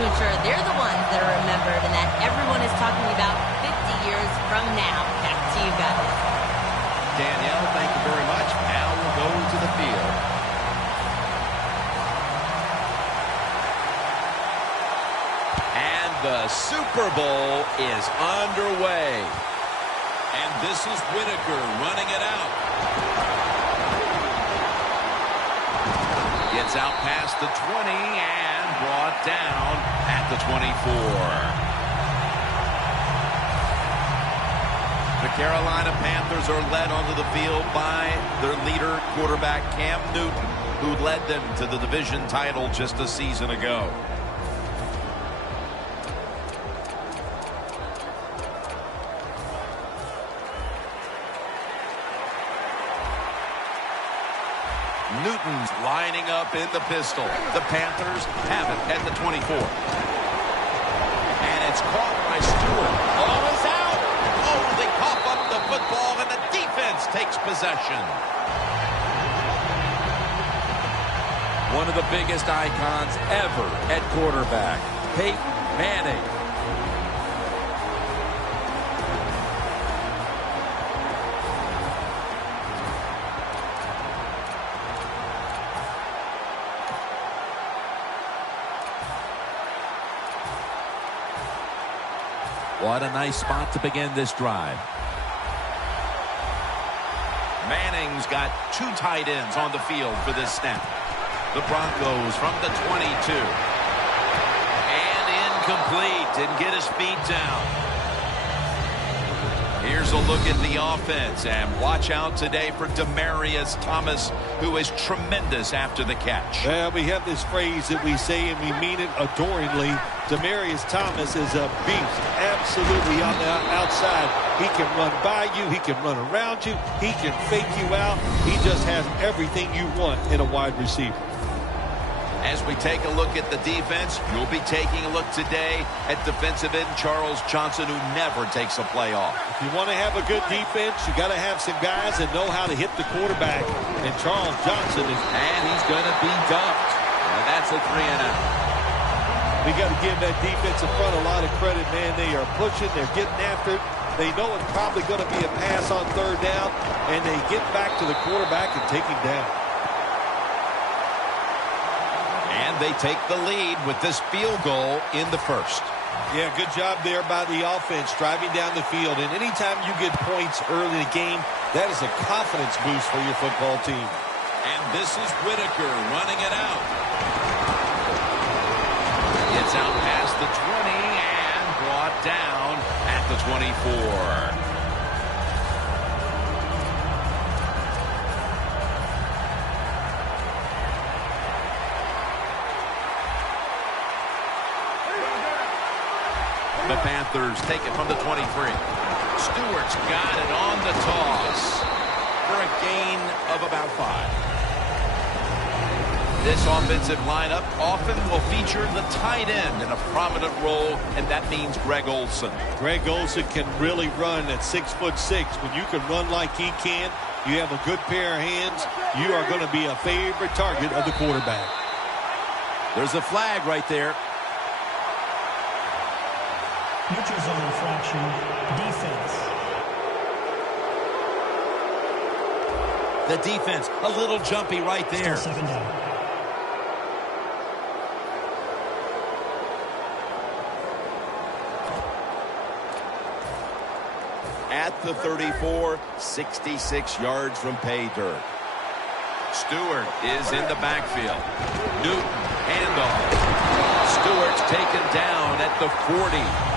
to ensure they're the ones that are remembered and that everyone is talking about 50 years from now. Back to you guys. Danielle, thank you very much. Now we'll go to the field. And the Super Bowl is underway. And this is Whitaker running it out. Gets out past the 20 and brought down at the 24. The Carolina Panthers are led onto the field by their leader, quarterback Cam Newton, who led them to the division title just a season ago. Newton's lining up in the pistol. The Panthers have it at the 24. And it's caught by Stewart. Ball is out. Oh, they cough up the football, and the defense takes possession. One of the biggest icons ever at quarterback, Peyton Manning. What a nice spot to begin this drive. Manning's got two tight ends on the field for this snap. The Broncos from the 22. And incomplete. Didn't get his feet down. Here's a look at the offense. And watch out today for Demaryius Thomas, who is tremendous after the catch. Well, we have this phrase that we say, and we mean it adoringly. Demaryius Thomas is a beast. Absolutely on the outside. He can run by you. He can run around you. He can fake you out. He just has everything you want in a wide receiver. As we take a look at the defense, you'll be taking a look today at defensive end Charles Johnson, who never takes a play off. If you want to have a good defense, you got to have some guys that know how to hit the quarterback. And Charles Johnson is... And he's going to be dumped. And that's a 3-and-out. We got to give that defensive front a lot of credit, man. They are pushing. They're getting after it. They know it's probably going to be a pass on third down, and they get back to the quarterback and take him down. And they take the lead with this field goal in the first. Yeah, good job there by the offense, driving down the field. And anytime you get points early in the game, that is a confidence boost for your football team. And this is Whitaker running it out. Gets out past the 20 and brought down at the 24. The Panthers take it from the 23. Stewart's got it on the toss for a gain of about 5. This offensive lineup often will feature the tight end in a prominent role, and that means Greg Olsen. Greg Olsen can really run at 6'6". When you can run like he can, you have a good pair of hands, you are going to be a favorite target of the quarterback. There's a flag right there. Neutral zone infraction, defense. The defense, a little jumpy right there. Still second down. At the 34, 66 yards from pay dirt. Stewart is in the backfield. Newton, handoff. Stewart's taken down at the 40.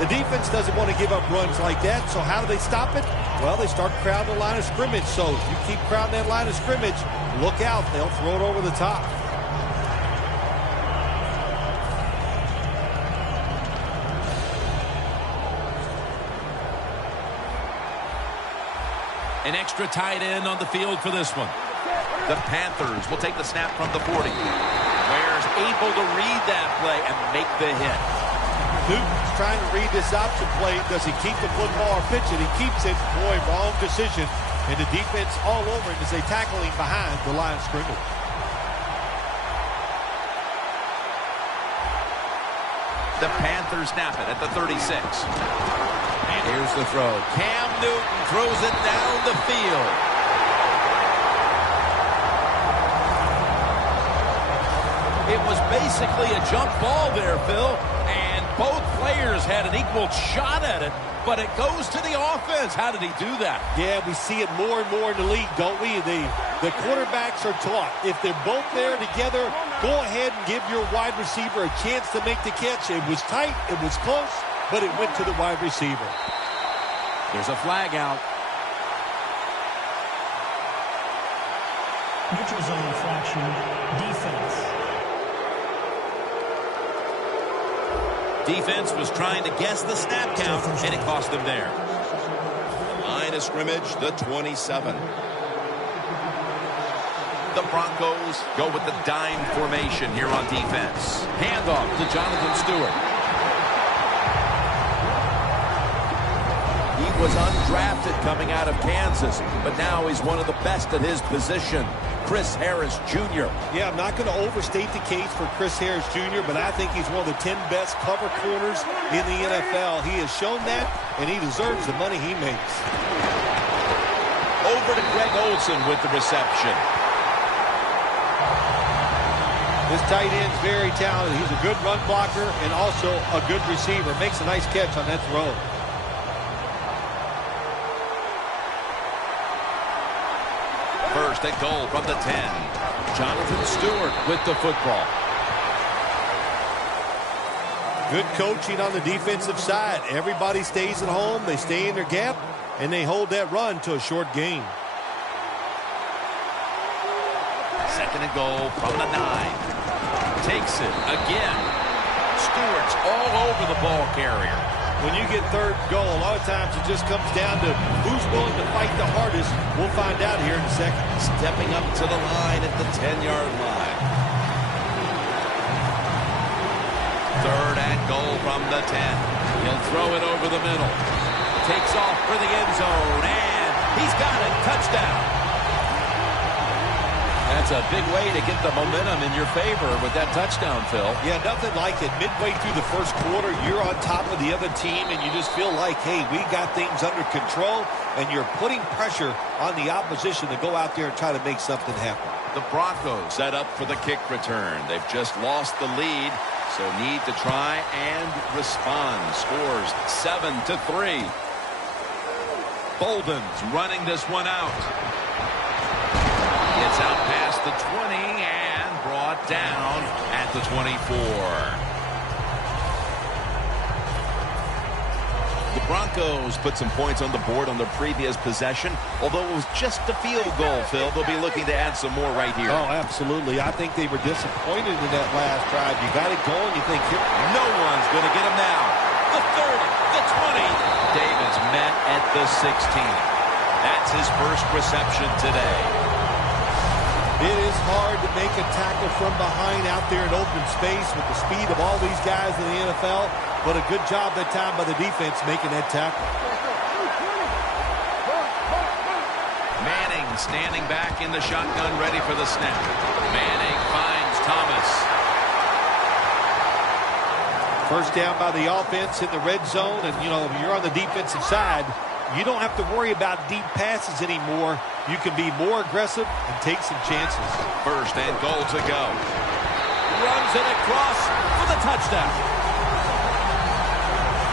The defense doesn't want to give up runs like that, so how do they stop it? Well, they start crowding the line of scrimmage, so if you keep crowding that line of scrimmage, look out, they'll throw it over the top. An extra tight end on the field for this one. The Panthers will take the snap from the 40. Ware's able to read that play and make the hit. Newton's trying to read this option play. Does he keep the football or pitch it? He keeps it. Boy, wrong decision. And the defense all over him as they tackle him behind the line of scrimmage. The Panthers snap it at the 36. And here's the throw. Cam Newton throws it down the field. It was basically a jump ball there, Phil, and both players had an equal shot at it, but it goes to the offense. How did he do that? Yeah, we see it more and more in the league, don't we? The quarterbacks are taught, if they're both there together, go ahead and give your wide receiver a chance to make the catch. It was tight, it was close, but it went to the wide receiver. There's a flag out. Neutral zone infraction, defense. Defense was trying to guess the snap count, and it cost them there. Line of scrimmage, the 27. The Broncos go with the dime formation here on defense. Handoff to Jonathan Stewart. He was undrafted coming out of Kansas, but now he's one of the best at his position. Chris Harris Jr. Yeah, I'm not going to overstate the case for Chris Harris Jr., but I think he's one of the 10 best cover corners in the NFL. He has shown that, and he deserves the money he makes. Over to Greg Olsen with the reception. This tight end's very talented. He's a good run blocker and also a good receiver. Makes a nice catch on that throw. First and goal from the 10. Jonathan Stewart with the football. Good coaching on the defensive side. Everybody stays at home. They stay in their gap, and they hold that run to a short gain. Second and goal from the 9. Takes it again. Stewart's all over the ball carrier. When you get third goal, a lot of times it just comes down to who's willing to fight the hardest. We'll find out here in a second. Stepping up to the line at the 10-yard line. Third and goal from the 10. He'll throw it over the middle. Takes off for the end zone, and he's got it. Touchdown. That's a big way to get the momentum in your favor with that touchdown, Phil. Yeah, nothing like it. Midway through the first quarter, you're on top of the other team, and you just feel like, hey, we got things under control, and you're putting pressure on the opposition to go out there and try to make something happen. The Broncos set up for the kick return. They've just lost the lead, so need to try and respond. Scores 7-3. Bolden's running this one out. Gets out past the 20 and brought down at the 24. The Broncos put some points on the board on their previous possession. Although it was just a field goal, Phil, they'll be looking to add some more right here. Oh, absolutely. I think they were disappointed in that last drive. You got it going. You think, here, no one's going to get him now. The 30, the 20. Davis met at the 16. That's his first reception today. It is hard to make a tackle from behind out there in open space with the speed of all these guys in the NFL, but a good job that time by the defense making that tackle. Manning standing back in the shotgun, ready for the snap. Manning finds Thomas. First down by the offense in the red zone, and, you know, if you're on the defensive side, you don't have to worry about deep passes anymore. You can be more aggressive and take some chances. First and goal to go. Runs it across for the touchdown.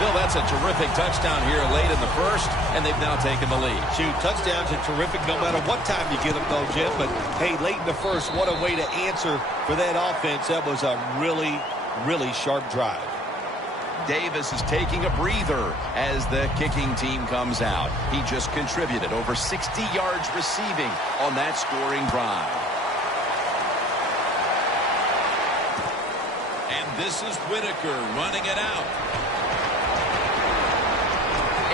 Bill, that's a terrific touchdown here late in the first, and they've now taken the lead. Shoot, touchdowns are terrific no matter what time you get them, though, Jim. But, hey, late in the first, what a way to answer for that offense. That was a really, really sharp drive. Davis is taking a breather as the kicking team comes out. He just contributed over 60 yards receiving on that scoring drive. And this is Whitaker running it out.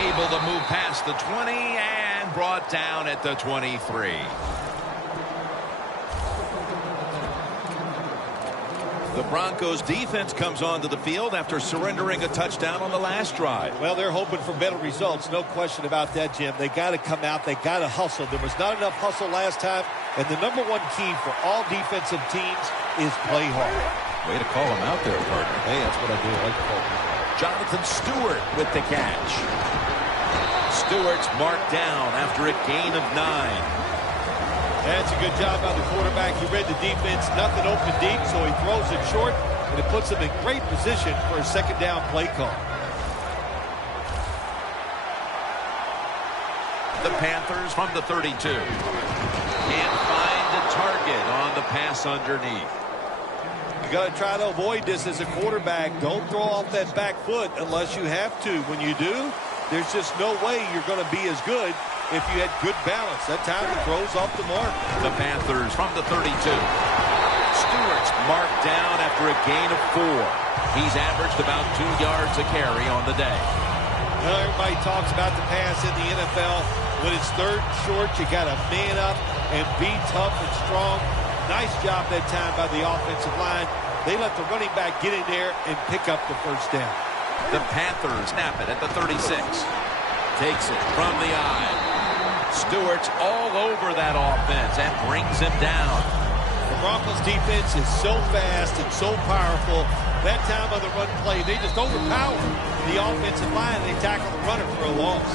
Able to move past the 20 and brought down at the 23. The Broncos defense comes onto the field after surrendering a touchdown on the last drive. Well, they're hoping for better results. No question about that, Jim. They got to come out. They got to hustle. There was not enough hustle last time. And the #1 key for all defensive teams is play hard. Way to call him out there, partner. Hey, that's what I do. I like to call him. Jonathan Stewart with the catch. Stewart's marked down after a gain of 9. That's a good job by the quarterback. He read the defense, nothing open deep, so he throws it short, and it puts him in great position for a second down play call. The Panthers from the 32. And find the target on the pass underneath. You got to try to avoid this as a quarterback. Don't throw off that back foot unless you have to. When you do, there's just no way you're going to be as good if you had good balance. That time it throws off the mark. The Panthers from the 32. Stewart's marked down after a gain of 4. He's averaged about 2 yards a carry on the day. Well, everybody talks about the pass in the NFL. When it's third and short, you got to man up and be tough and strong. Nice job that time by the offensive line. They let the running back get in there and pick up the first down. The Panthers snap it at the 36. Takes it from the eye. Stewart's all over that offense and brings him down. The Broncos defense is so fast and so powerful. That time on the run play, they just overpower the offensive line and they tackle the runner for a loss.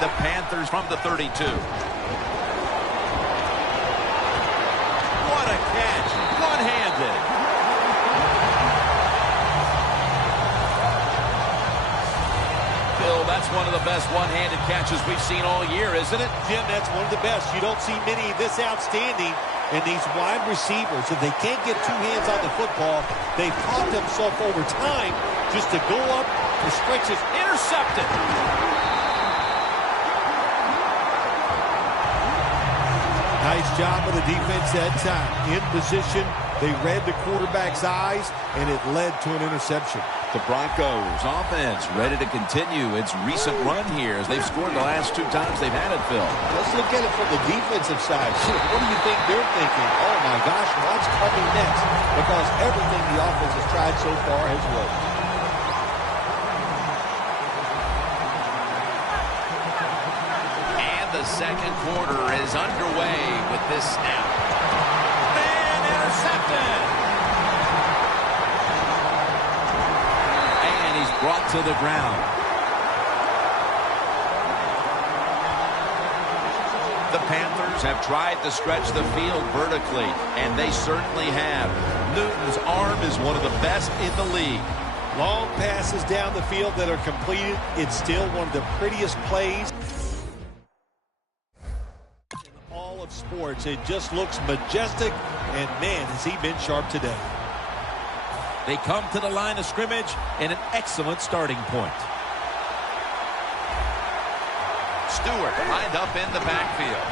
The Panthers from the 32. What a catch. One-handed. Bill, that's one of the best one-handed catches we've seen all year, isn't it? Jim, that's one of the best. You don't see many this outstanding. And these wide receivers, if they can't get two hands on the football, they've taught themselves over time just to go up for stretches. Intercepted. Nice job of the defense that time. In position, they read the quarterback's eyes, and it led to an interception. The Broncos offense ready to continue its recent run here as they've scored the last 2 times they've had it, Phil. Let's look at it from the defensive side. What do you think they're thinking? Oh, my gosh, what's coming next? Because everything the offense has tried so far has worked. And the second quarter is underway with this snap. And intercepted. Brought to the ground. The Panthers have tried to stretch the field vertically, and they certainly have. Newton's arm is one of the best in the league. Long passes down the field that are completed. It's still one of the prettiest plays in all of sports. It just looks majestic, and man, has he been sharp today. They come to the line of scrimmage in an excellent starting point. Stewart lined up in the backfield.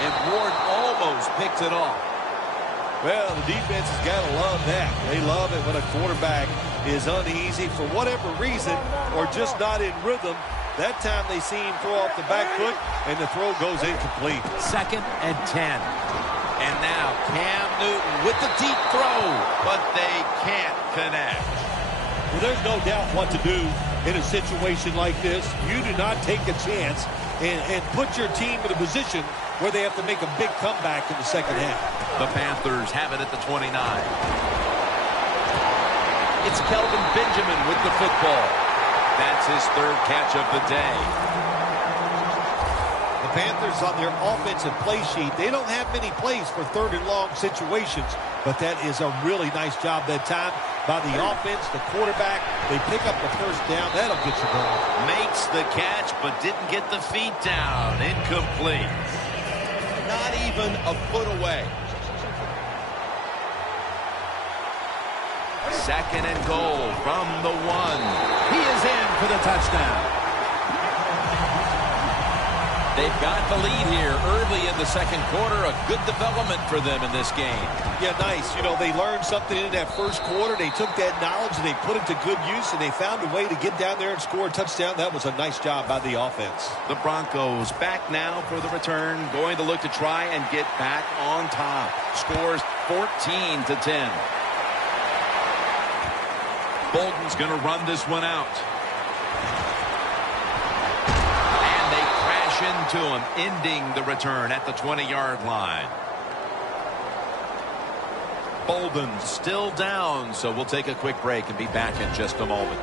And Ward almost picked it off. Well, the defense has got to love that. They love it when a quarterback is uneasy for whatever reason or just not in rhythm. That time they see him throw off the back foot, and the throw goes incomplete. 2nd and 10. And now Cam Newton with the deep throw, but they can't connect. Well, there's no doubt what to do in a situation like this. You do not take a chance and put your team in a position where they have to make a big comeback in the second half. The Panthers have it at the 29. It's Kelvin Benjamin with the football. That's his 3rd catch of the day. The Panthers on their offensive play sheet, they don't have many plays for 3rd and long situations, but that is a really nice job that time by the offense, the quarterback. They pick up the first down. That'll get you going. Makes the catch, but didn't get the feet down. Incomplete. Not even a foot away. 2nd and goal from the 1. He is in for the touchdown. They've got the lead here early in the second quarter. A good development for them in this game. Yeah, nice. You know, they learned something in that first quarter. They took that knowledge and they put it to good use, and they found a way to get down there and score a touchdown. That was a nice job by the offense. The Broncos back now for the return, going to look to try and get back on top. Scores 14-10. Bolden's going to run this one out. And they crash into him, ending the return at the 20-yard line. Bolden still down, so we'll take a quick break and be back in just a moment.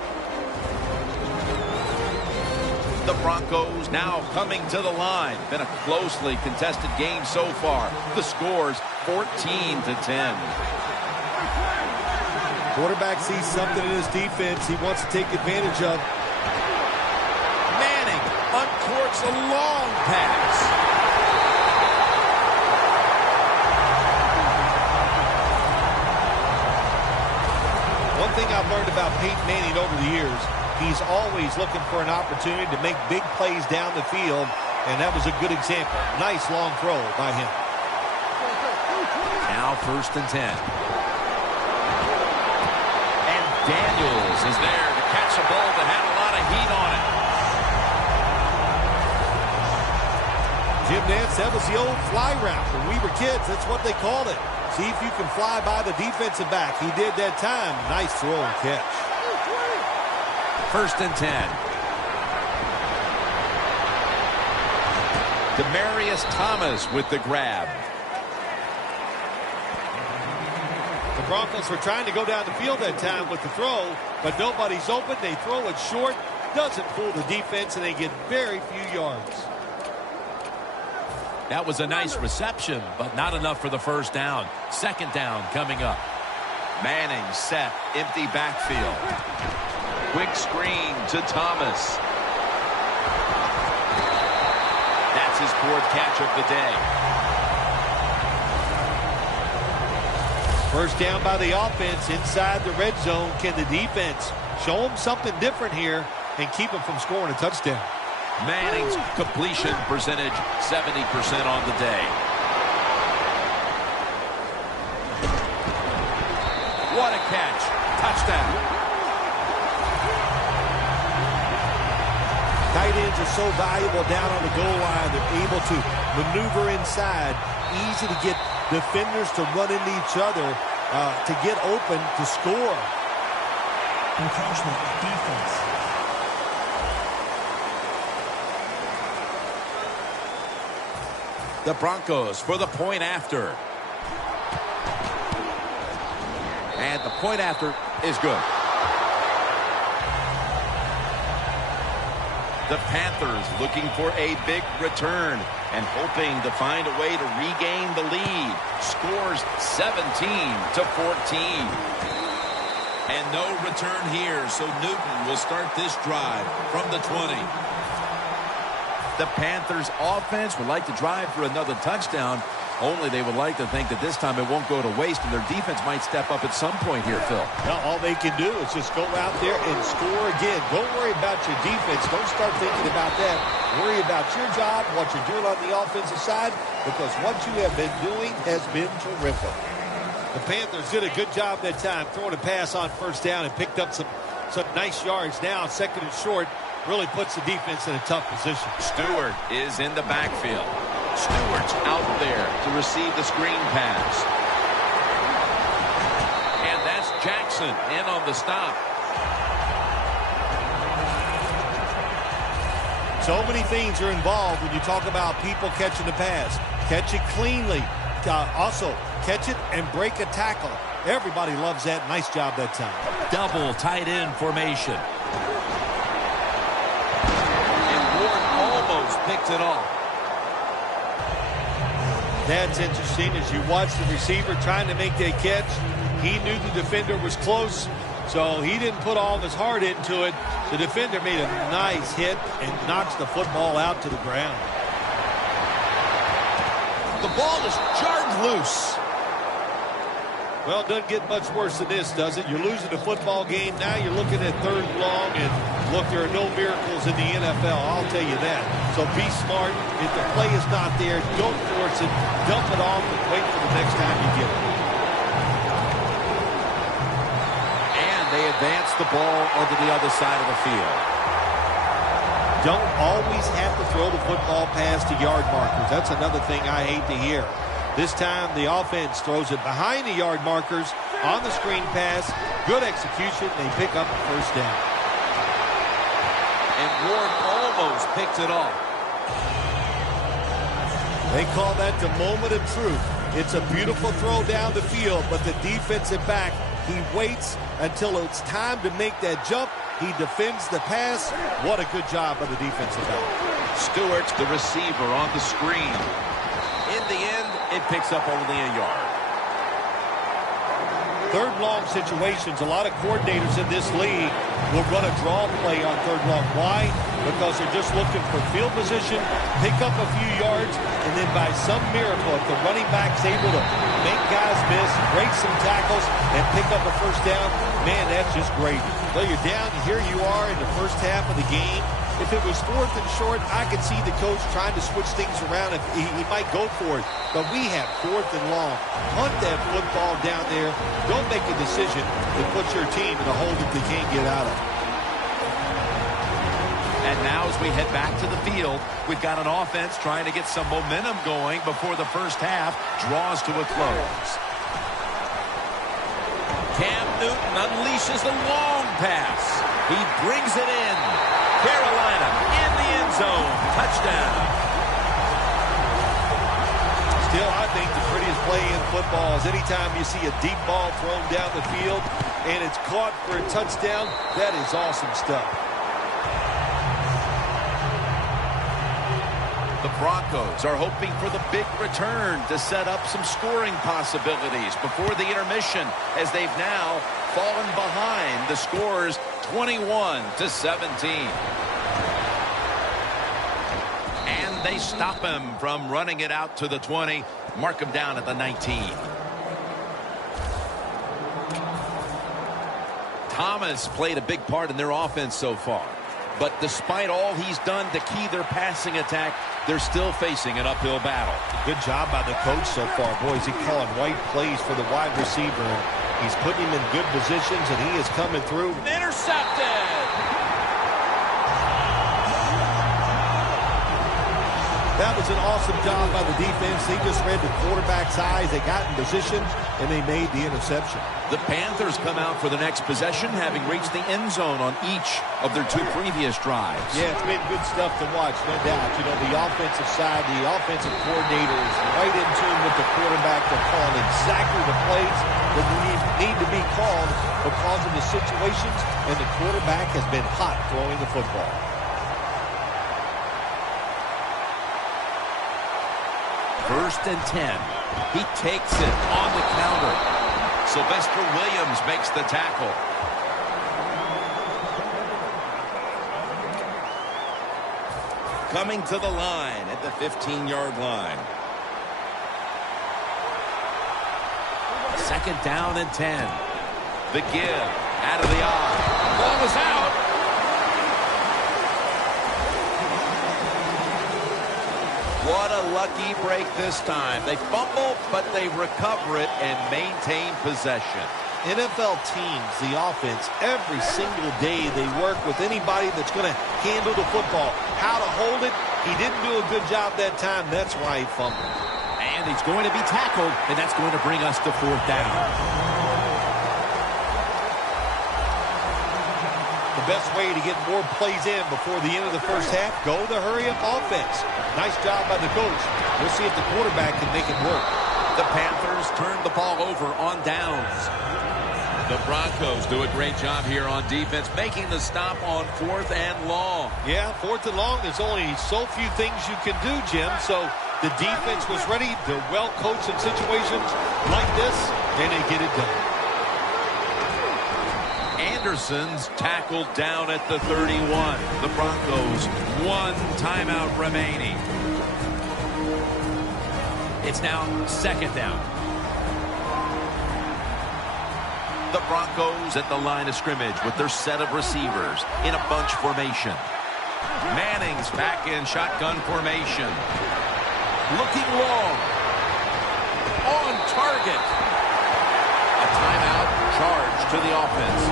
The Broncos now coming to the line. Been a closely contested game so far. The score's 14-10. Quarterback sees something in his defense he wants to take advantage of. Manning uncorks a long pass. One thing I've learned about Peyton Manning over the years, he's always looking for an opportunity to make big plays down the field, and that was a good example. Nice long throw by him. Now 1st and 10. And Daniels is there to catch a ball that had a lot of heat on it. Jim Nantz, that was the old fly route. When we were kids, that's what they called it. See if you can fly by the defensive back. He did that time. Nice throw and catch. 1st and 10. Demaryius Thomas with the grab. The Broncos were trying to go down the field that time with the throw, but nobody's open. They throw it short. Doesn't fool the defense, and they get very few yards. That was a nice reception, but not enough for the 1st down. 2nd down coming up. Manning set, empty backfield. Quick screen to Thomas. That's his 4th catch of the day. 1st down by the offense inside the red zone. Can the defense show them something different here and keep them from scoring a touchdown? Manning's completion percentage 70% on the day. What a catch. Touchdown. Tight ends are so valuable down on the goal line. They're able to maneuver inside. Easy to get defenders to run into each other to get open to score. Encouragement, defense. The Broncos for the point after. And the point after is good. The Panthers looking for a big return and hoping to find a way to regain the lead. Scores 17-14. And no return here, so Newton will start this drive from the 20. The Panthers offense would like to drive for another touchdown, only they would like to think that this time it won't go to waste and their defense might step up at some point here, Phil. Well, all they can do is just go out there and score again. Don't worry about your defense. Don't start thinking about that. Worry about your job, what you're doing on the offensive side, because what you have been doing has been terrific. The Panthers did a good job that time throwing a pass on 1st down and picked up some nice yards. Now 2nd and short really puts the defense in a tough position. Stewart is in the backfield. Stewart's out there to receive the screen pass. And that's Jackson in on the stop. So many things are involved when you talk about people catching the pass. Catch it cleanly. Also, catch it and break a tackle. Everybody loves that. Nice job that time. Double tight end formation. And Ward almost picked it off. That's interesting. As you watch the receiver trying to make that catch, he knew the defender was close, so he didn't put all of his heart into it. The defender made a nice hit and knocks the football out to the ground. The ball is jarred loose. Well, it doesn't get much worse than this, does it? You're losing a football game. Now you're looking at 3rd and long, and look, there are no miracles in the NFL. I'll tell you that. So be smart. If the play is not there, don't force it. Dump it off and wait for the next time you get it. And they advance the ball onto the other side of the field. Don't always have to throw the football past the yard markers. That's another thing I hate to hear. This time the offense throws it behind the yard markers on the screen pass. Good execution. They pick up a first down. And Ward almost picked it off. They call that the moment of truth. It's a beautiful throw down the field, but the defensive back, he waits until it's time to make that jump. He defends the pass. What a good job by the defensive back. Stewart's the receiver on the screen. In the end, it picks up only a yard. Third long situations, a lot of coordinators in this league will run a draw play on third long. Why? Because they're just looking for field position, pick up a few yards, and then by some miracle, if the running back's able to make guys miss, break some tackles, and pick up a first down, man, that's just great. Well, you're down, here you are in the first half of the game. If it was fourth and short, I could see the coach trying to switch things around. If he might go for it. But we have fourth and long. Hunt that football down there. Don't make a decision to put your team in a hole that they can't get out of. And now as we head back to the field, we've got an offense trying to get some momentum going before the first half draws to a close. Cam Newton unleashes a long pass. He brings it in. Carolina in the end zone. Touchdown. Still, I think the prettiest play in football is anytime you see a deep ball thrown down the field and it's caught for a touchdown. That is awesome stuff. The Broncos are hoping for the big return to set up some scoring possibilities before the intermission, as they've now fallen behind. The score's 21-17. And they stop him from running it out to the 20. Mark him down at the 19. Thomas played a big part in their offense so far. But despite all he's done to key their passing attack, they're still facing an uphill battle. Good job by the coach so far. Boys, he's calling white plays for the wide receiver. He's putting him in good positions, and he is coming through. Intercepted! That was an awesome job by the defense. They just read the quarterback's eyes. They got in position, and they made the interception. The Panthers come out for the next possession, having reached the end zone on each of their two previous drives. Yeah, it's been good stuff to watch, no doubt. You know, the offensive side, the offensive coordinator is right in tune with the quarterback. They're calling exactly the plays that need to be called because of the situations, and the quarterback has been hot throwing the football. First and 10. He takes it on the counter. Sylvester Williams makes the tackle. Coming to the line at the 15-yard line. Second down and 10. The give out of the eye. Ball is out. What a lucky break this time. They fumble, but they recover it and maintain possession. NFL teams, the offense, every single day they work with anybody that's going to handle the football. How to hold it, he didn't do a good job that time. That's why he fumbled. And he's going to be tackled, and that's going to bring us to fourth down. The best way to get more plays in before the end of the first half, go the hurry-up offense. Nice job by the coach. We'll see if the quarterback can make it work. The Panthers turn the ball over on downs. The Broncos do a great job here on defense, making the stop on fourth and long. Yeah, fourth and long, there's only so few things you can do, Jim. So the defense was ready. They're well coached in situations like this, and they get it done. Anderson's tackled down at the 31. The Broncos, one timeout remaining. It's now second down. The Broncos at the line of scrimmage with their set of receivers in a bunch formation. Manning's back in shotgun formation. Looking long. On target. A timeout charge to the offense.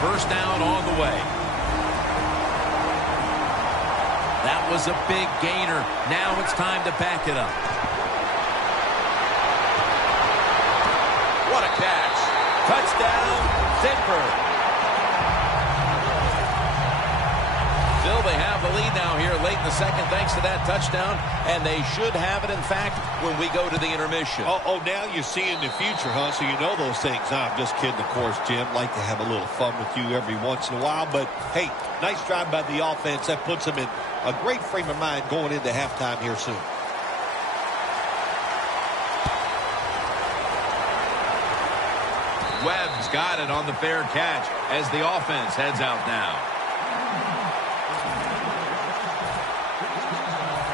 First down on the way. was a big gainer. Now it's time to back it up. What a catch. Touchdown, Denver. Phil, they have the lead now here late in the second thanks to that touchdown, and they should have it, in fact, when we go to the intermission. Oh, now you're seeing the future, huh? So you know those things. No, I'm just kidding, of course, Jim. Like to have a little fun with you every once in a while. But, hey, nice drive by the offense. That puts them in a great frame of mind going into halftime here soon. Webb's got it on the fair catch as the offense heads out now.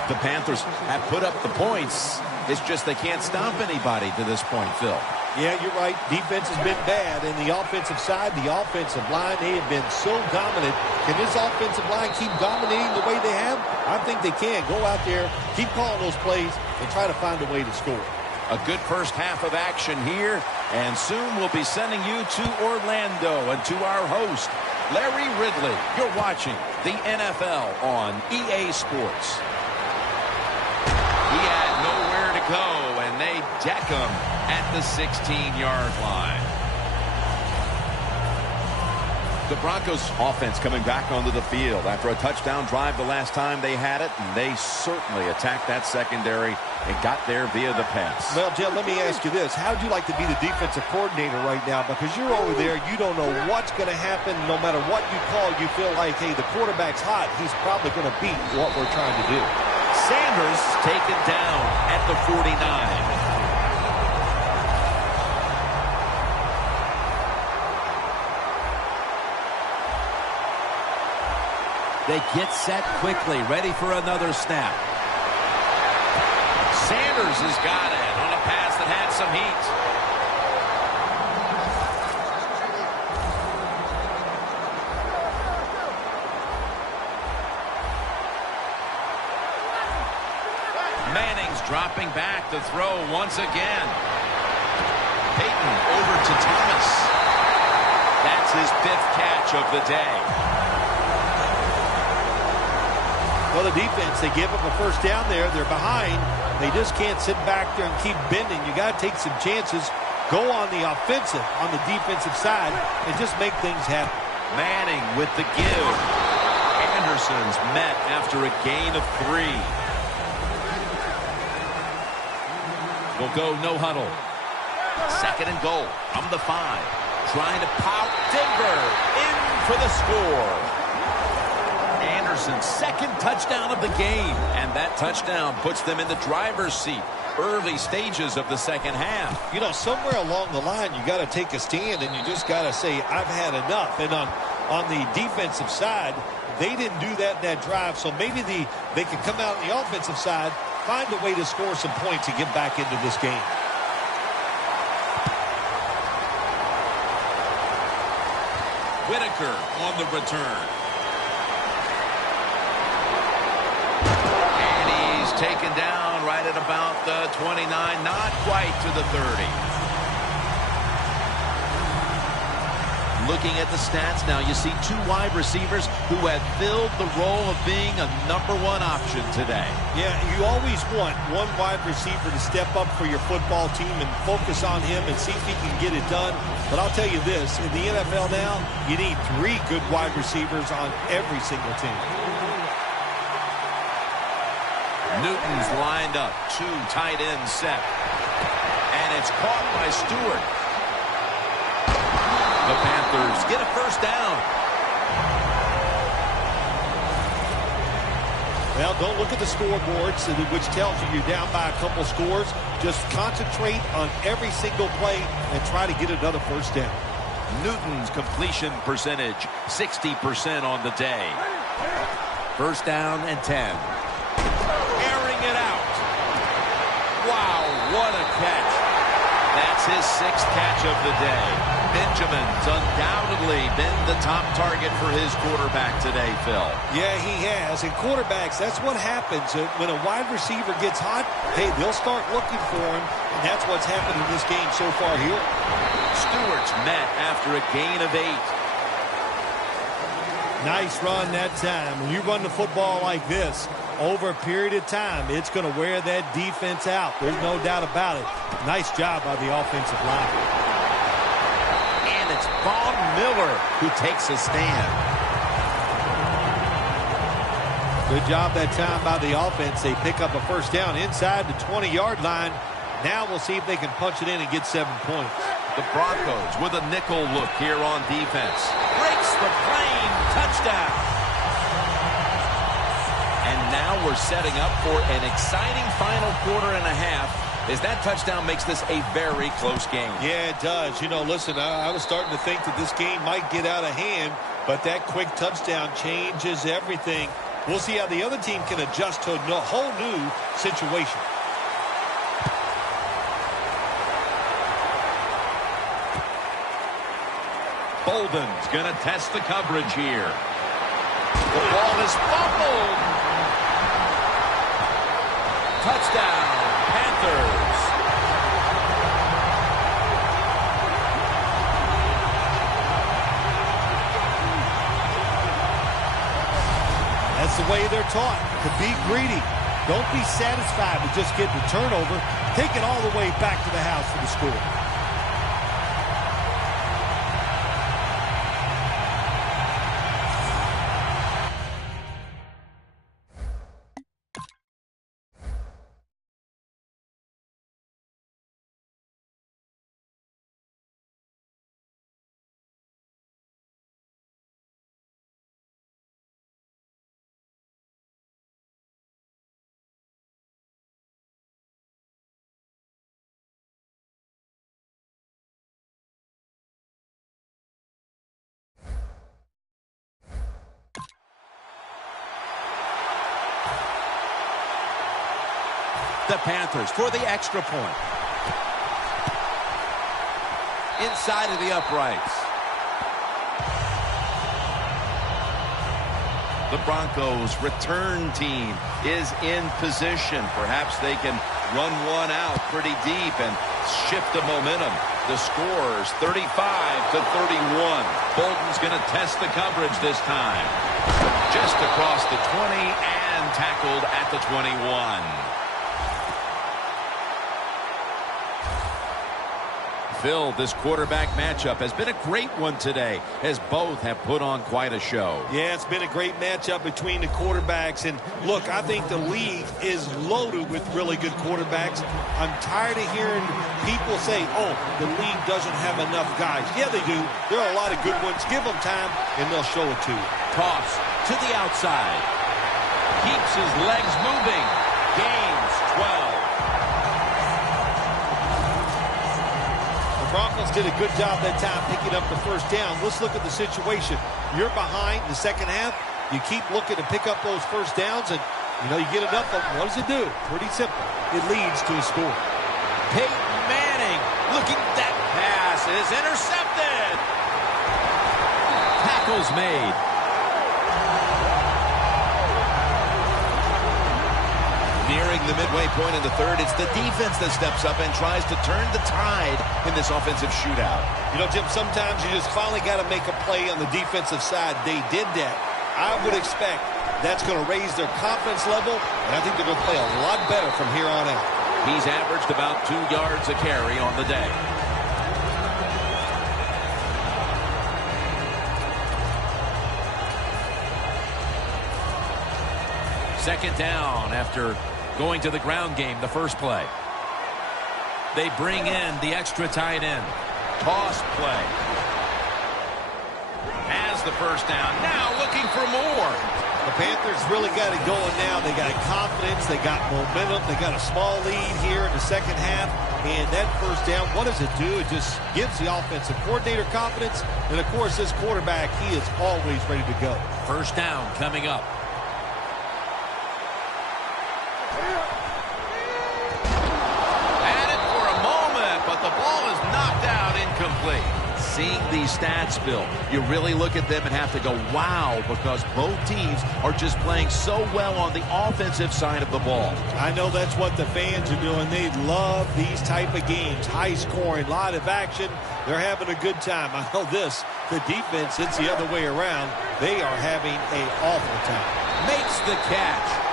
The Panthers have put up the points. It's just they can't stop anybody to this point, Phil. Yeah, you're right. Defense has been bad. And the offensive side, the offensive line, they have been so dominant. Can this offensive line keep dominating the way they have? I think they can. Go out there, keep calling those plays, and try to find a way to score. A good first half of action here. And soon we'll be sending you to Orlando and to our host, Larry Ridley. You're watching the NFL on EA Sports. He had nowhere to go, and they deck him at the 16-yard line. The Broncos offense coming back onto the field after a touchdown drive the last time they had it, and they certainly attacked that secondary and got there via the pass. Well, Jim, let me ask you this. How would you like to be the defensive coordinator right now? Because you're over there, you don't know what's going to happen. No matter what you call, you feel like, hey, the quarterback's hot. He's probably going to beat what we're trying to do. Sanders taken down at the 49. They get set quickly, ready for another snap. Sanders has got it on a pass that had some heat. Manning's dropping back to throw once again. Peyton over to Thomas. That's his 5th catch of the day. Well, the defense, they give up a first down there. They're behind. They just can't sit back there and keep bending. You got to take some chances. Go on the offensive, on the defensive side, and just make things happen. Manning with the give. Anderson's met after a gain of 3. We'll go no huddle. 2nd and goal from the 5. Trying to pop. Denver in for the score. Anderson's 2nd touchdown of the game. And that touchdown puts them in the driver's seat. Early stages of the second half. You know, somewhere along the line, you got to take a stand, and you just got to say, I've had enough. And on the defensive side, they didn't do that in that drive. So maybe they can come out on the offensive side, find a way to score some points and get back into this game. Whitaker on the return. And he's taken down right at about the 29, not quite to the 30. Looking at the stats now, you see 2 wide receivers who have filled the role of being a #1 option today. Yeah, you always want one wide receiver to step up for your football team and focus on him and see if he can get it done. But I'll tell you this, in the NFL now, you need 3 good wide receivers on every single team. Newton's lined up, 2 tight ends set. And it's caught by Stewart. The Panthers get a first down. Well, don't look at the scoreboards, which tells you you're down by a couple scores. Just concentrate on every single play and try to get another first down. Newton's completion percentage, 60% on the day. First down and 10. Airing it out. Wow, what a catch. That's his 6th catch of the day. Benjamin's undoubtedly been the top target for his quarterback today, Phil. Yeah, he has. And quarterbacks, that's what happens. When a wide receiver gets hot, hey, they'll start looking for him. And that's what's happened in this game so far here. Stewart's met after a gain of 8. Nice run that time. When you run the football like this, over a period of time, it's going to wear that defense out. There's no doubt about it. Nice job by the offensive line. And it's Von Miller who takes a stand. Good job that time by the offense. They pick up a first down inside the 20-yard line. Now we'll see if they can punch it in and get 7 points. The Broncos with a nickel look here on defense. Breaks the plane. Touchdown. And now we're setting up for an exciting final quarter and a half as that touchdown makes this a very close game. Yeah, it does. You know, listen, I was starting to think that this game might get out of hand, but that quick touchdown changes everything. We'll see how the other team can adjust to a whole new situation. Bolden's going to test the coverage here. The ball is fumbled. Touchdown, Panthers. That's the way they're taught, to be greedy. Don't be satisfied with just getting a turnover. Take it all the way back to the house for the score. The Panthers for the extra point. Inside of the uprights. The Broncos return team is in position. Perhaps they can run one out pretty deep and shift the momentum. The score's 35-31. Bolden's going to test the coverage this time. Just across the 20 and tackled at the 21. Phil, this quarterback matchup has been a great one today, as both have put on quite a show. Yeah, it's been a great matchup between the quarterbacks. And look, I think the league is loaded with really good quarterbacks. I'm tired of hearing people say, oh, the league doesn't have enough guys. Yeah, they do. There are a lot of good ones. Give them time, and they'll show it to you. Toss to the outside. Keeps his legs moving. Gains 12. Broncos did a good job that time picking up the first down. Let's look at the situation. You're behind the second half. You keep looking to pick up those first downs, and, you know, you get enough of them. What does it do? Pretty simple. It leads to a score. Peyton Manning looking, that pass is intercepted. Tackles made. Nearing the midway point in the third, it's the defense that steps up and tries to turn the tide in this offensive shootout. You know, Jim, sometimes you just finally got to make a play on the defensive side. They did that. I would expect that's going to raise their confidence level, and I think they're going to play a lot better from here on out. He's averaged about 2 yards a carry on the day. Second down after going to the ground game the first play. They bring in the extra tight end. Toss play. Has the first down. Now looking for more. The Panthers really got it going now. They got confidence. They got momentum. They got a small lead here in the second half. And that first down, what does it do? It just gives the offensive coordinator confidence. And, of course, this quarterback, he is always ready to go. First down coming up. Seeing these stats, Bill, you really look at them and have to go, wow, because both teams are just playing so well on the offensive side of the ball. I know that's what the fans are doing. They love these type of games. High scoring, a lot of action. They're having a good time. I know this, the defense, it's the other way around. They are having an awful time. Makes the catch.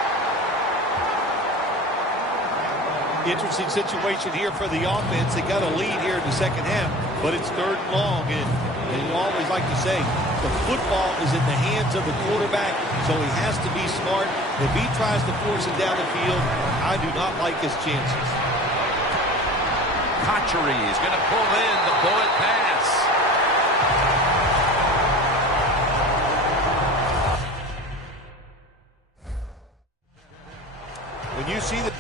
Interesting situation here for the offense. They got a lead here in the second half, but it's 3rd and long, and you always like to say the football is in the hands of the quarterback, so he has to be smart. If he tries to force it down the field, I do not like his chances. Kotchery is going to pull in the bullet pass. When you see the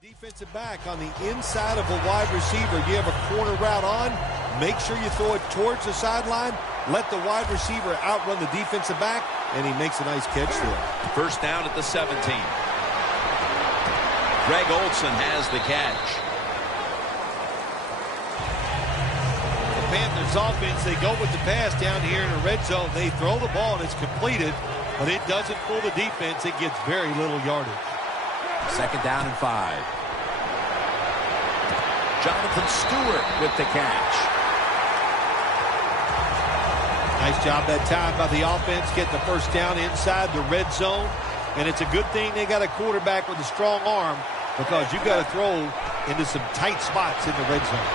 defensive back on the inside of a wide receiver, you have a corner route on, make sure you throw it towards the sideline, let the wide receiver outrun the defensive back, and he makes a nice catch there. First down at the 17. Greg Olsen has the catch. The Panthers offense, they go with the pass down here in the red zone. They throw the ball and it's completed, but it doesn't fool the defense. It gets very little yardage. Second down and 5. Jonathan Stewart with the catch. Nice job that time by the offense getting the first down inside the red zone. And it's a good thing they got a quarterback with a strong arm, because you got to throw into some tight spots in the red zone.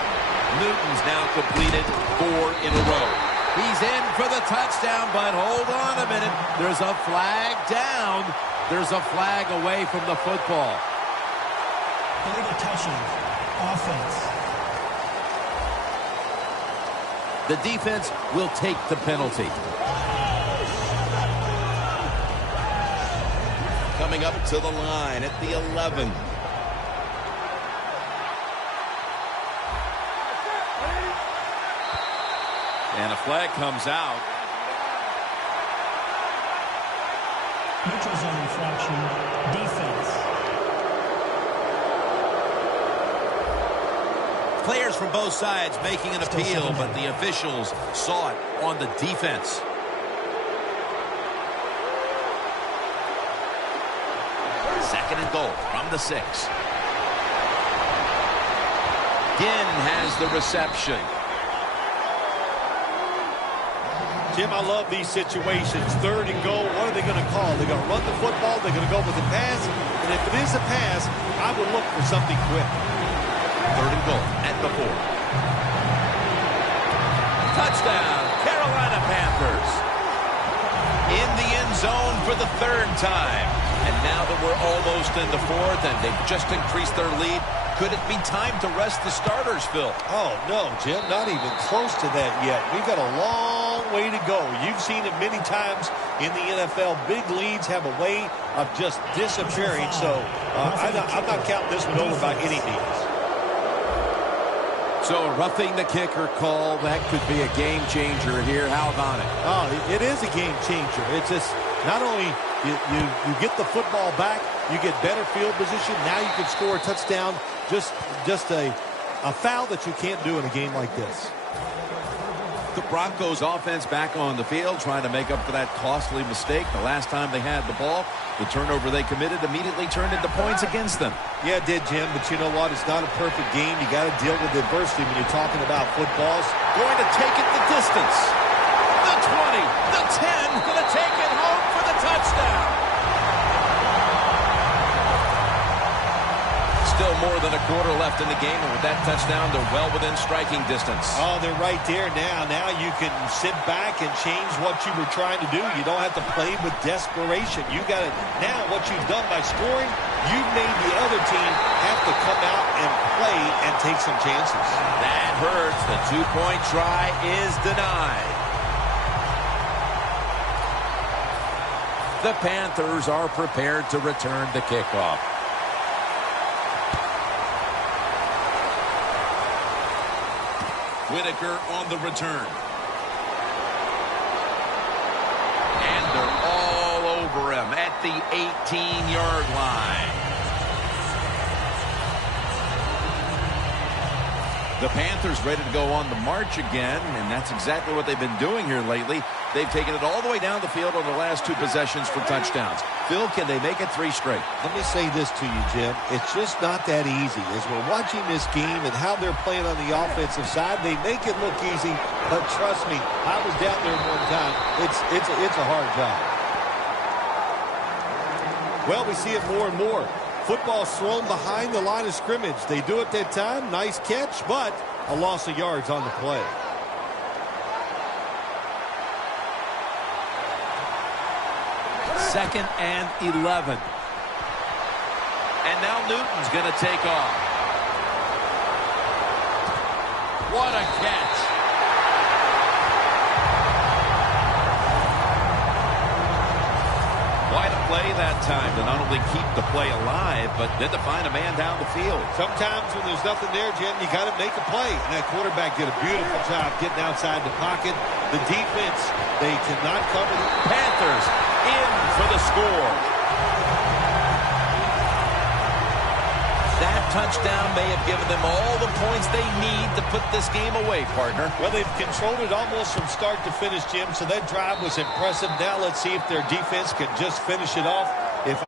Newton's now completed 4 in a row. He's in for the touchdown, but hold on a minute. There's a flag down. There's a flag away from the football. Illegal touching. Offense. The defense will take the penalty. Coming up to the line at the 11. And a flag comes out. Neutral zone infraction. Defense. Players from both sides making an appeal, but the officials saw it on the defense. Second and goal from the 6. Ginn has the reception. Jim, I love these situations. 3rd and goal. What are they going to call? They're going to run the football. They're going to go with the pass. And if it is a pass, I would look for something quick. 3rd and goal at the 4. Touchdown, Carolina Panthers. In the end zone for the 3rd time. And now that we're almost in the 4th and they've just increased their lead, could it be time to rest the starters, Phil? Oh, no, Jim, not even close to that yet. We've got a long way to go. You've seen it many times in the NFL. Big leads have a way of just disappearing. So I'm not counting this one over by any means. So roughing the kicker call, that could be a game changer here. How about it? Oh, it is a game changer. It's just not only you get the football back, you get better field position. Now you can score a touchdown. Just a foul that you can't do in a game like this. The Broncos offense back on the field, trying to make up for that costly mistake. The last time they had the ball, the turnover they committed immediately turned into points against them. Yeah, it did, Jim, but you know what? It's not a perfect game. You got to deal with adversity when you're talking about footballs. Going to take it the distance. The 20, the 10, going to take it home for the touchdown. Still more than a quarter left in the game, and with that touchdown, they're well within striking distance. Oh, they're right there now. Now you can sit back and change what you were trying to do. You don't have to play with desperation. You got it. Now what you've done by scoring, you've made the other team have to come out and play and take some chances. That hurts. The two-point try is denied. The Panthers are prepared to return the kickoff. Whitaker on the return. And they're all over him at the 18-yard line. The Panthers ready to go on the march again, and that's exactly what they've been doing here lately. They've taken it all the way down the field on the last 2 possessions for touchdowns. Phil, can they make it 3 straight? Let me say this to you, Jim. It's just not that easy. As we're watching this game and how they're playing on the offensive side, they make it look easy, but trust me, I was down there one time. It's a hard job. Well, we see it more and more. Football's thrown behind the line of scrimmage. They do it that time. Nice catch, but a loss of yards on the play. Second and 11. And now Newton's going to take off. What a catch. Quite a play that time to not only keep the play alive, but then to find a man down the field. Sometimes when there's nothing there, Jim, you got to make a play. And that quarterback did a beautiful job getting outside the pocket. The defense, they cannot cover the Panthers in for the score. That touchdown may have given them all the points they need to put this game away, partner. Well, they've controlled it almost from start to finish, Jim, so that drive was impressive. Now let's see if their defense can just finish it off. If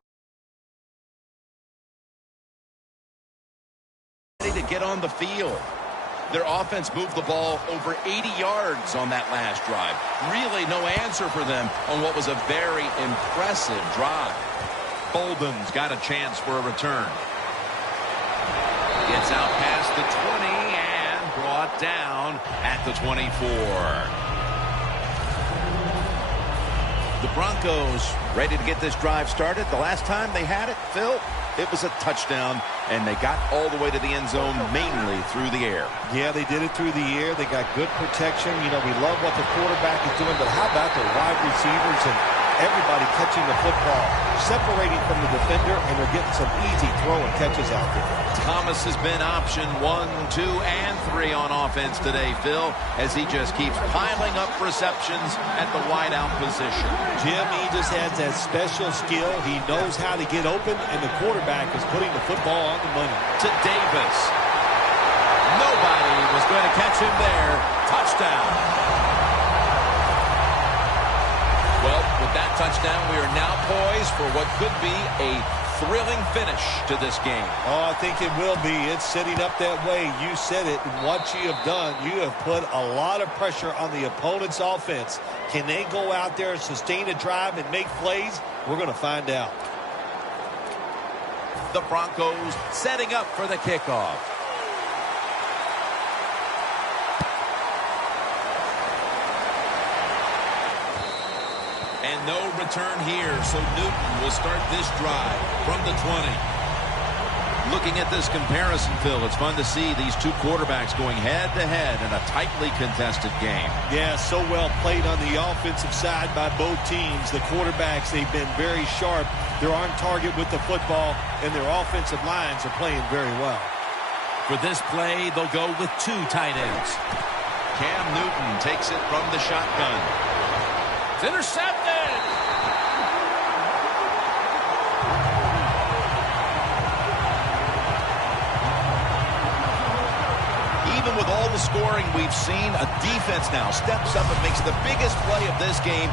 ready to get on the field. Their offense moved the ball over 80 yards on that last drive. Really no answer for them on what was a very impressive drive. Bolden's got a chance for a return. Gets out past the 20 and brought down at the 24. The Broncos ready to get this drive started. The last time they had it, Phil, it was a touchdown, and they got all the way to the end zone mainly through the air. Yeah, they did it through the air. They got good protection. You know, we love what the quarterback is doing, but how about the wide receivers and everybody catching the football, separating from the defender, and they're getting some easy throw and catches out there. Thomas has been option 1, 2, and 3 on offense today, Phil, as he just keeps piling up receptions at the wideout position. Jim, he just has that special skill. He knows how to get open, and the quarterback is putting the football on the money. To Davis. Nobody was going to catch him there. Touchdown. Well, with that touchdown, we are now poised for what could be a thrilling finish to this game. Oh, I think it will be. It's setting up that way. You said it, and what you have done, you have put a lot of pressure on the opponent's offense. Can they go out there and sustain a drive and make plays? We're going to find out. The Broncos setting up for the kickoff. And no return here, so Newton will start this drive from the 20. Looking at this comparison, Phil, it's fun to see these two quarterbacks going head-to-head in a tightly contested game. Yeah, so well played on the offensive side by both teams. The quarterbacks, they've been very sharp. They're on target with the football, and their offensive lines are playing very well. For this play, they'll go with 2 tight ends. Cam Newton takes it from the shotgun. It's intercepted! Even with all the scoring we've seen, a defense now steps up and makes the biggest play of this game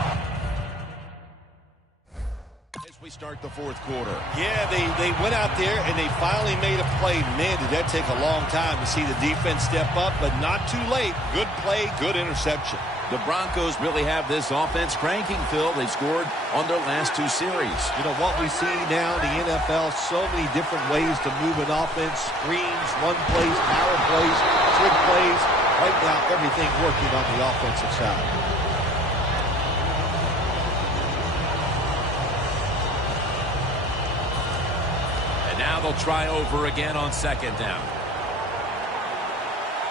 as we start the fourth quarter. Yeah, they went out there and they finally made a play. Man, did that take a long time to see the defense step up, but not too late. Good play, good interception. The Broncos really have this offense cranking, Phil. They've scored on their last 2 series. You know, what we see now in the NFL, so many different ways to move an offense. Screens, run plays, power plays, trick plays. Right now, everything working on the offensive side. And now they'll try over again on second down.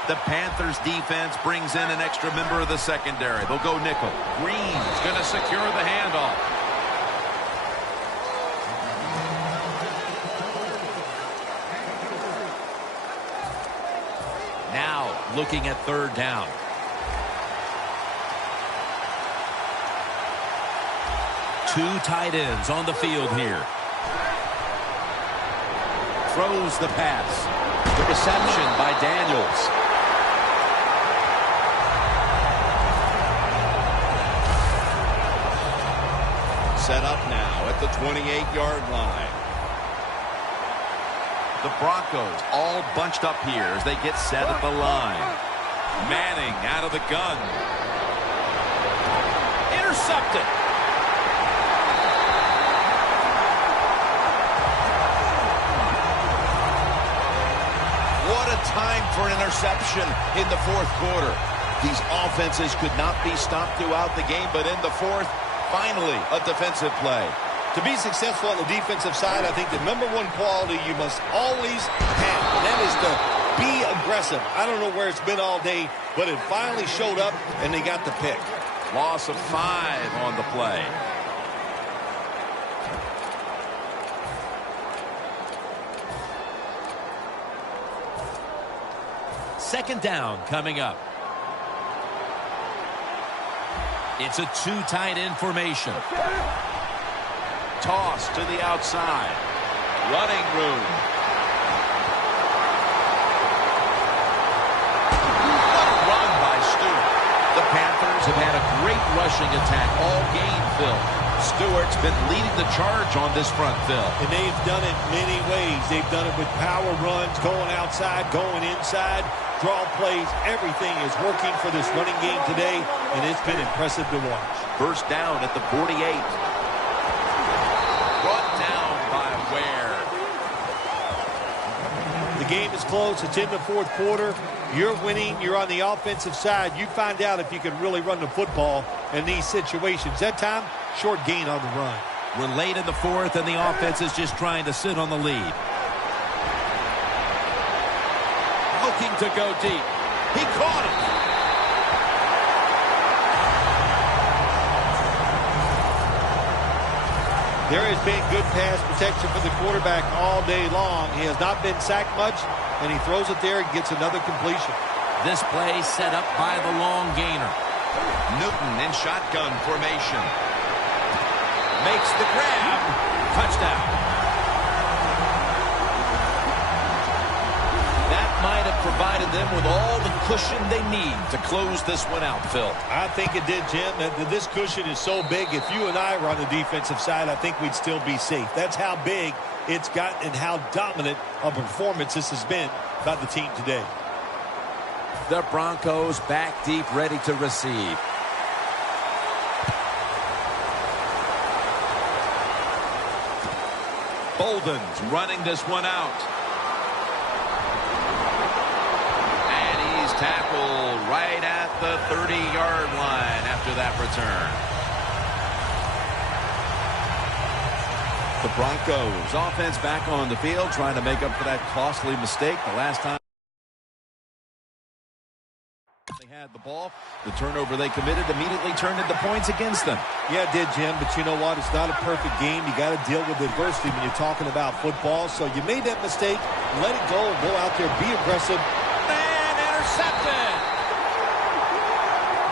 The Panthers defense brings in an extra member of the secondary. They'll go nickel. Green's going to secure the handoff. Now looking at third down. Two tight ends on the field here. Throws the pass. The reception by Daniels. Set up now at the 28-yard line. The Broncos all bunched up here as they get set at the line. Manning out of the gun. Intercepted. What a time for an interception in the fourth quarter. These offenses could not be stopped throughout the game, but in the fourth, finally a defensive play. To be successful on the defensive side, I think the #1 quality you must always have, and that is to be aggressive. I don't know where it's been all day, but it finally showed up, and they got the pick. Loss of 5 on the play. Second down coming up. It's a 2 tight end formation. Toss to the outside. Running room. What a run by Stewart. The Panthers have had a great rushing attack all game, Phil. Stewart's been leading the charge on this front, Phil. And they've done it many ways. They've done it with power runs, going outside, going inside, draw plays. Everything is working for this running game today, and it's been impressive to watch. First down at the 48. Brought down by Ware. The game is close. It's in the fourth quarter. You're winning. You're on the offensive side. You find out if you can really run the football in these situations. That time, short gain on the run. We're late in the fourth, and the offense is just trying to sit on the lead. Looking to go deep. He caught it. There has been good pass protection for the quarterback all day long. He has not been sacked much, and he throws it there and gets another completion. This play set up by the long gainer. Newton in shotgun formation. Makes the grab. Touchdown. That might have provided them with all the cushion they need to close this one out, Phil. I think it did, Jim. This cushion is so big, if you and I were on the defensive side, I think we'd still be safe. That's how big it's got and how dominant a performance this has been by the team today. The Broncos back deep, ready to receive. Bolden's running this one out. Tackle right at the 30-yard line after that return. The Broncos offense back on the field trying to make up for that costly mistake the last time they had the ball. The turnover they committed immediately turned into points against them. Yeah, it did, Jim, but you know what? It's not a perfect game. You got to deal with adversity when you're talking about football. So you made that mistake, let it go, and go out there, be aggressive. Intercepted.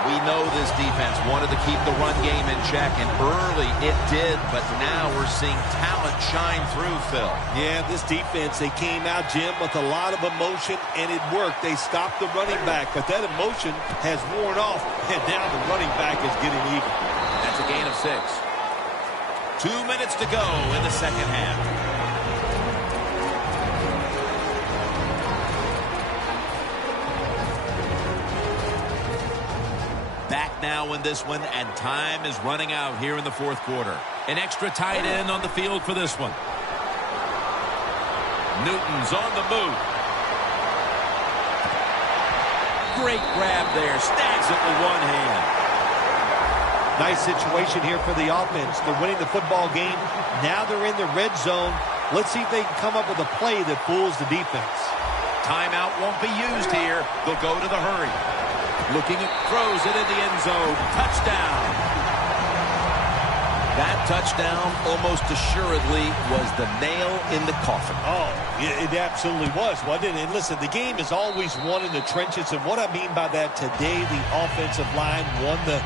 We know this defense wanted to keep the run game in check, and early it did, but now we're seeing talent shine through, Phil. Yeah, this defense, they came out, Jim, with a lot of emotion, and it worked. They stopped the running back, but that emotion has worn off, and now the running back is getting even. That's a gain of 6. 2 minutes to go in the second half. Back now in this one, and time is running out here in the fourth quarter. An extra tight end on the field for this one. Newton's on the move. Great grab there. Snags it with one hand. Nice situation here for the offense. They're winning the football game. Now they're in the red zone. Let's see if they can come up with a play that fools the defense. Timeout won't be used here. They'll go to the hurry. Looking at, throws it in the end zone. Touchdown. That touchdown almost assuredly was the nail in the coffin. Oh, it absolutely was, wasn't it? And listen, the game is always won in the trenches, and what I mean by that today, the offensive line won the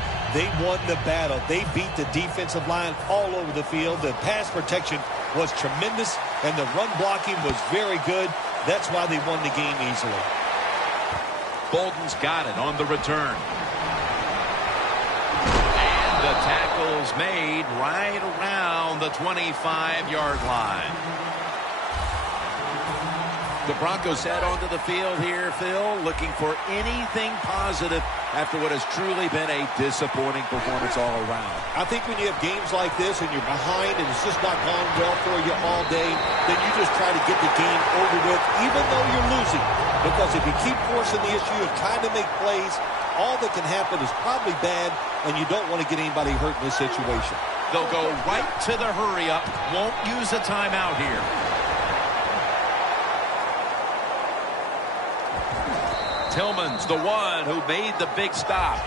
battle. They beat the defensive line all over the field. The pass protection was tremendous, and the run blocking was very good. That's why they won the game easily. Bolden's got it on the return. And The tackle's made right around the 25-yard line. The Broncos head onto the field here, Phil, looking for anything positive after what has truly been a disappointing performance all around. I think when you have games like this and you're behind and it's just not gone well for you all day, then you just try to get the game over with, even though you're losing. Because if you keep forcing the issue and trying to make plays, all that can happen is probably bad, and you don't want to get anybody hurt in this situation. They'll go right to the hurry-up, won't use a timeout here. Tillman's the one who made the big stop.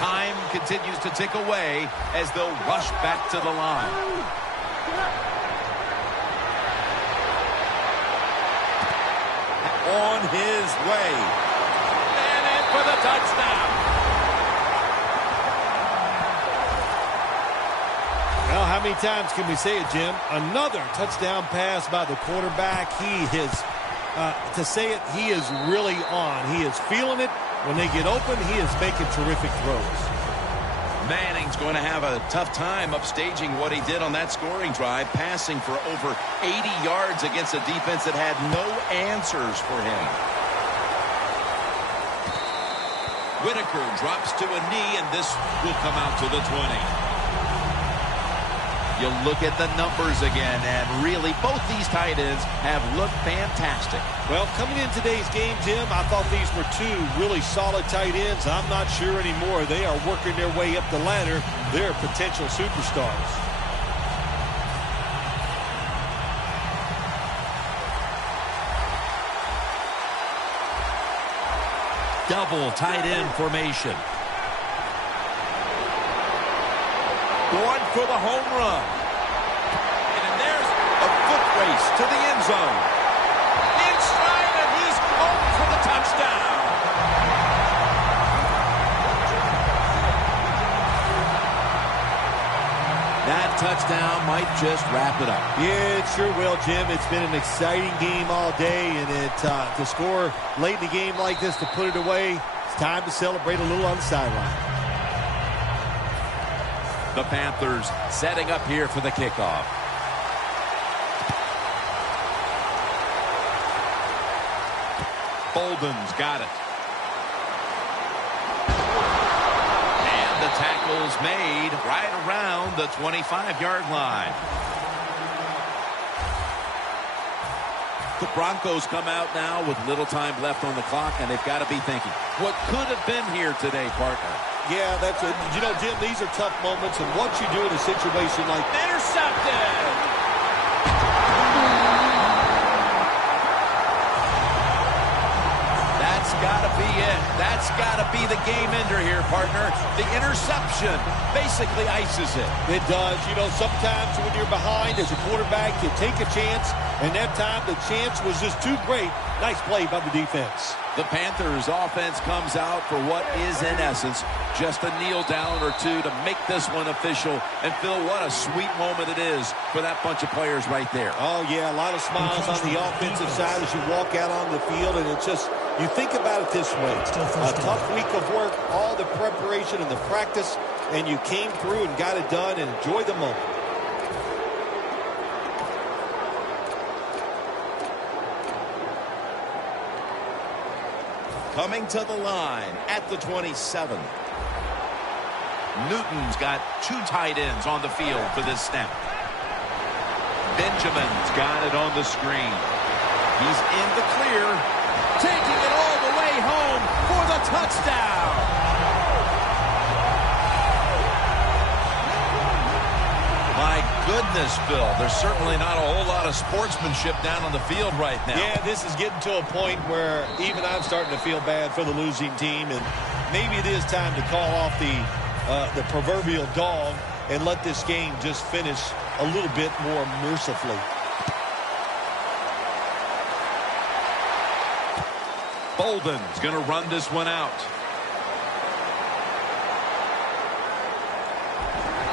Time continues to tick away as they'll rush back to the line. On his way. And in for the touchdown. Well, how many times can we say it, Jim? Another touchdown pass by the quarterback. He is, to say it, he is really on. He is feeling it. When they get open, he is making terrific throws. Manning's going to have a tough time upstaging what he did on that scoring drive, passing for over 80 yards against a defense that had no answers for him. Whitaker drops to a knee, and this will come out to the 20. You look at the numbers again, and really both these tight ends have looked fantastic. Well, coming in today's game, Jim, I thought these were two really solid tight ends. I'm not sure anymore. They are working their way up the ladder. They're potential superstars. Double tight end formation. Going for the home run. And there's a foot race to the end zone. In stride, and he's home for the touchdown. That touchdown might just wrap it up. Yeah, it sure will, Jim. It's been an exciting game all day, and to score late in the game like this, to put it away, it's time to celebrate a little on the sideline. The Panthers setting up here for the kickoff. Bolden's got it. And the tackle's made right around the 25-yard line. The Broncos come out now with little time left on the clock, and they've got to be thinking, what could have been here today, partner? Yeah, that's it. You know, Jim, these are tough moments, and what you do in a situation like Intercepted! That's got to be it. That's got to be the game ender here, partner. The interception basically ices it. It does. You know, sometimes when you're behind as a quarterback, you take a chance, and that time the chance was just too great. Nice play by the defense. The Panthers offense comes out for what is, in essence, just a kneel down or two to make this one official. And, Phil, what a sweet moment it is for that bunch of players right there. Oh, yeah, a lot of smiles on the offensive side as you walk out on the field. And it's just, you think about it this way. A tough week of work, all the preparation and the practice, and you came through and got it done and enjoy the moment. Coming to the line at the 27. Newton's got two tight ends on the field for this snap. Benjamin's got it on the screen. He's in the clear, taking it all the way home for the touchdown. My goodness, Phil, there's certainly not a whole lot of sportsmanship down on the field right now. Yeah, this is getting to a point where even I'm starting to feel bad for the losing team, and maybe it is time to call off the proverbial dog and let this game just finish a little bit more mercifully. Bolden's going to run this one out.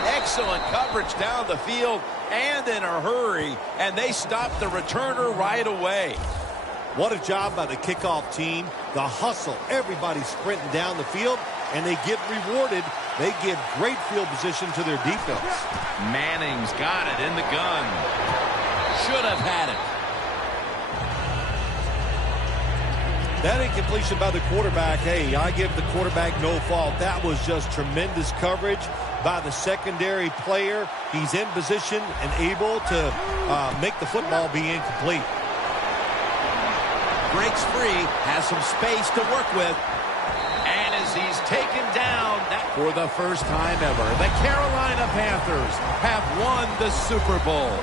Excellent coverage down the field and in a hurry, and they stop the returner right away. What a job by the kickoff team. The hustle. Everybody's sprinting down the field, and they get rewarded. They give great field position to their defense. Manning's got it in the gun. Should have had it. That incompletion by the quarterback, hey, I give the quarterback no fault. That was just tremendous coverage by the secondary player. He's in position and able to make the football be incomplete. Breaks free, has some space to work with. And as he's taken down, that For the first time ever, the Carolina Panthers have won the Super Bowl.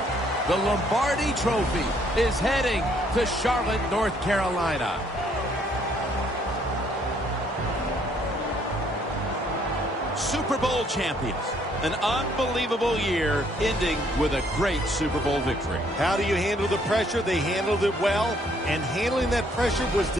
The Lombardi Trophy is heading to Charlotte, North Carolina. Super Bowl champions. An unbelievable year ending with a great Super Bowl victory. How do you handle the pressure? They handled it well, and handling that pressure was